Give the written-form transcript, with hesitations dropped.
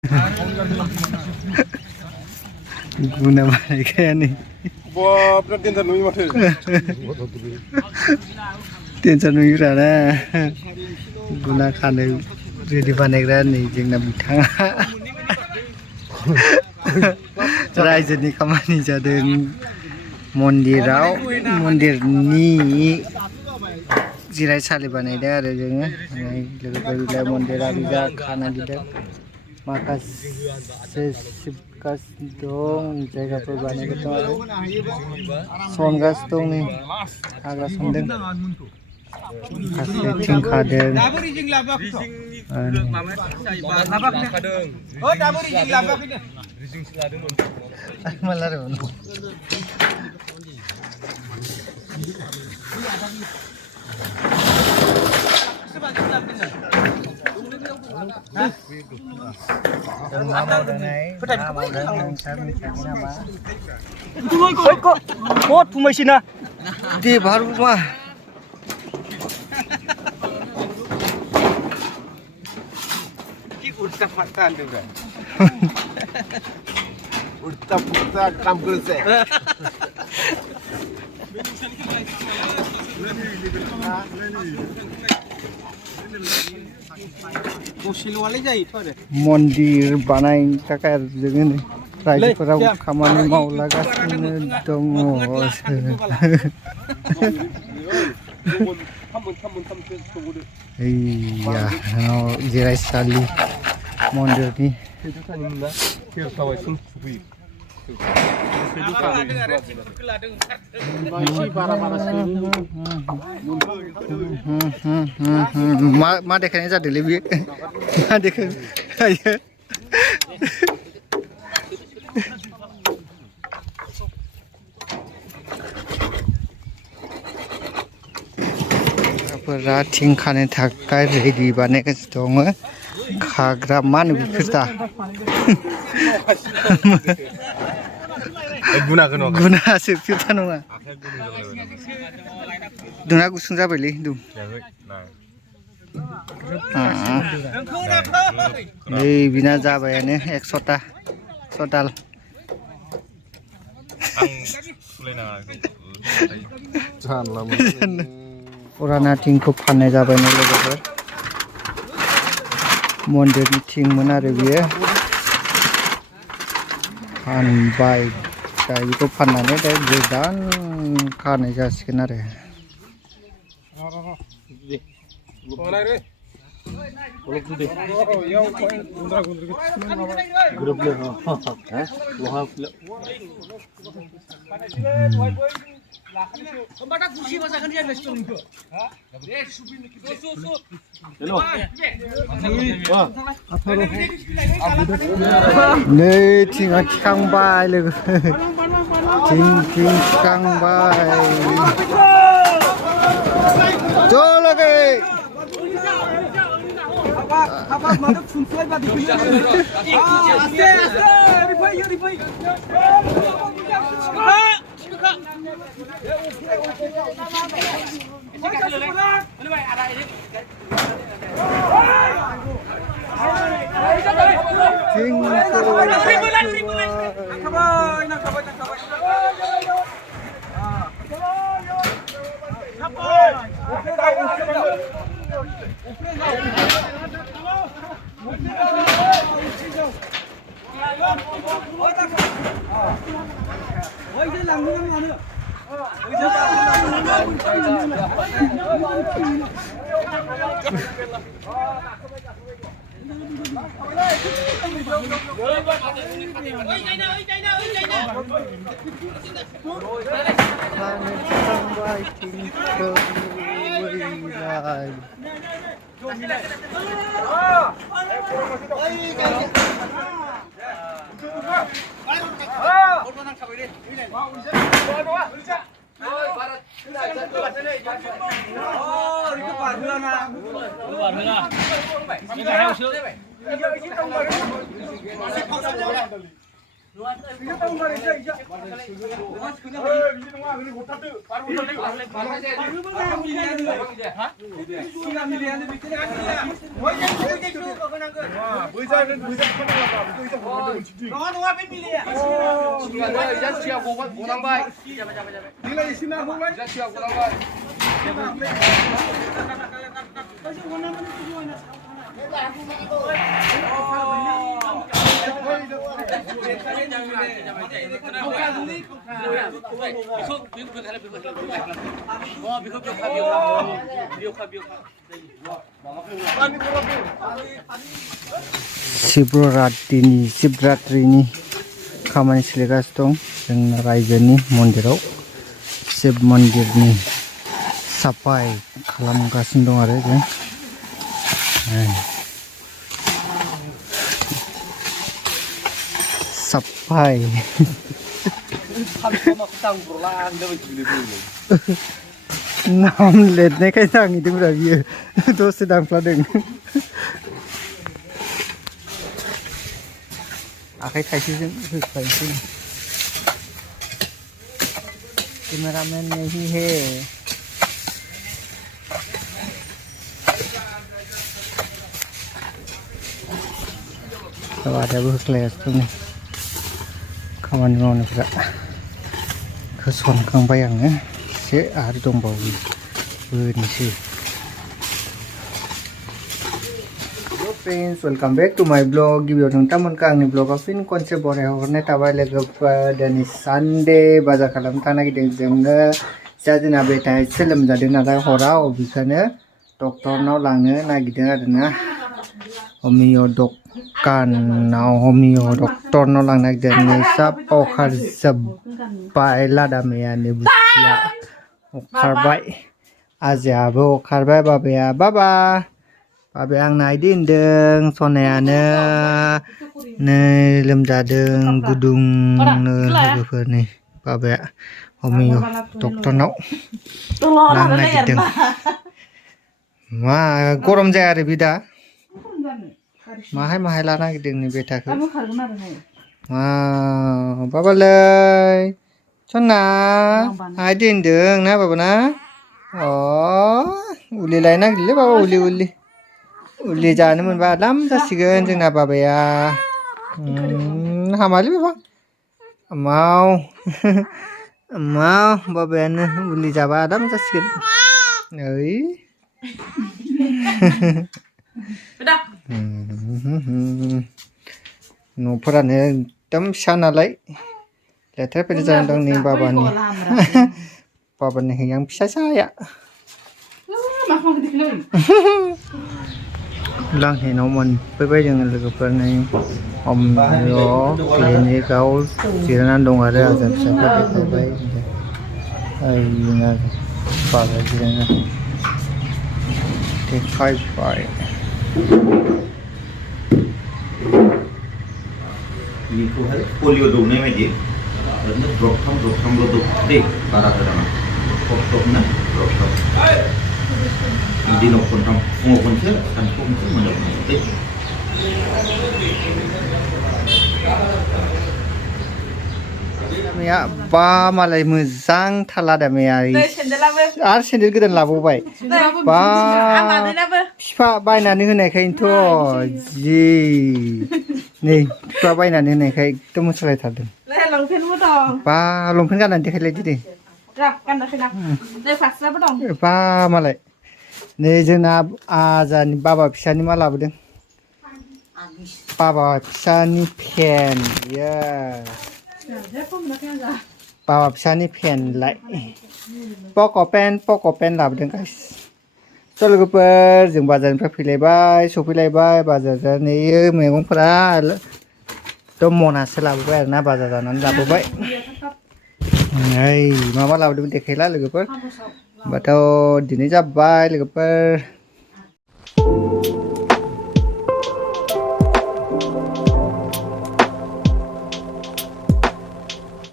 Guna balik kayak nih. Wah, bener tinta nui mati. Tinta nui rana. Guna kane ready banegra nih jengna bitang. Raizani kamani jadeng mondirni जिरायसालि बानायदों आरो जोङो लोगोफोर मन्दिरा बिजा खाना दिदों माखासे सिबगास दं जायगाफोर बानायदों आरो सनगास दं नै हाग्रा सनदों फारसेथिं खादों Kok tumaisina di baru mah Urta faktan tu kan. Urta fakta kampung saya. Mondir बानायनो थाखाय जोङो नै रायजोफोराव खामानि मावलागासिनो दङ iya जिरायसालि मन्दिरनि मा देखायनाय जादोंलै बे मा देखायो फोरा थिं खानो थाखाय रेडि बानायगासिनो दङ खाग्रा मा होनो बेफोर दा गुनासो फिरथा नङा दुना गुसुं जाबायलै दुं नै बिना जाबायानो 100टा 100 दाल पुराना थिंखौ फाननाय जाबायनो लोगोफोर मन्दिरनि थिंमोन आरो बियो फानबाय दा बेखौ फाननानै दा गोदान खानाय जासिगोन आरो नै थिंआ थिखांबाय लोगोफोर थिं थिखांबाय ज' लोगो शिवरात्रिनि खामानि सोलिगासिनो दं जोंना रायजोनि मन्दिराव शिव मन्दिरनि साफाय खालामगासिनो दं आरो जों साफाय नाम लिरनायखाय दांहैदोंब्रा बियो दसे दांफ्लादों आखाइ थाइसेजों होख्लायनोसै केमेरामेन नहीं है आदायाबो होख्लायगासिनो दं खामानि मावनायफ्रा होसनखांबाय आङो एसे आरो दंबावो बोनोसै फ्रेंड्स वेलकम बैक टू माय ब्लॉग गिबियाव नोंथांमोनखौ आंनि ब्लगाव फिन खनसे बरायहरनाय थाबाय लोगोफोर दिनै सानडे बाजार खालामनो थांनो नागिरदों जोङो जोंना बेटा एसे लोमजादों नालाय हराव बेखायनो डक्टरनाव लांनो नागिरदों आरोना हमिय' डक्टरनाव लांनो नागिरदों नै सब अखारजोब्बाय लादामायानो बुसिया अखारबाय आजायाबो अखारबाय बाबाया आंना इदि होनदों सनायानो नै लोमजादों गुदुंनो लोगोफोर नै बाबाया हमिय' डक्टरनाव लांनो नागिरदों मा गरम जाया आरो बिदा माहाय लानो नागिरदों नै बेटाखौ बाबालै सना इदि होनदों ना बाबाना उलि लायनो नागिरदोंलै बाबा उलि जानो मोनबा आराम जासिगोन जोंना बाबाया हामालै बाबा बाबायानो उलि जाबा आराम जासिगोन ओइ न'फोरानो एकदम फिसा नालाय लेथ्रा फेथ्रा जानानै दं नै बाबानि हैयां फिसाया लांहैनाव मोनफैबाय जोङो लोगोफोर नै हमिय' क्लिनिकआव जिरायनानै दं आरो आजा फिसाखौ देखायबाय बाबाया जिरायनानै देखायबाय बेखौहाय पलिअ' दौनाय बायदि ओरैनो द्रपथामल' दौदे बारा होनाङा थब-थबनो द्रपथाम दिनाव खनथाम फुङाव खनसे सानसुआव खनसे मोनायाव खनसे दामिया बा मालाय मोजां थाला दामिया आरो सेन्देल गोदान लाबावबाय बा फिफा बायनानै होनायखायनोथ' जि नै फिफा बायनानै होनायखाय एकदम मोसालायथारदों बा लंपेन्ट गाननानै देखायलायदि दे बा मालाय नै जोंना आजानि बाबा फिसानि मा लाबोदों बाबा फिसानि पेन बाबा फिसानि पेनलाय पक' पेन लाबोदों गाइस स' लोगोफोर जों बाजारनिफ्राय फैलायबाय सफैलायबाय बाजार जानानै मैगंफोरा एकदम मनासे लाबोबाय आरोना बाजार जानानै लाबोबाय नै मा लाबोदोंमोन देखायला लोगोफोर होमबाथ' दिनै जाबाय लोगोफोर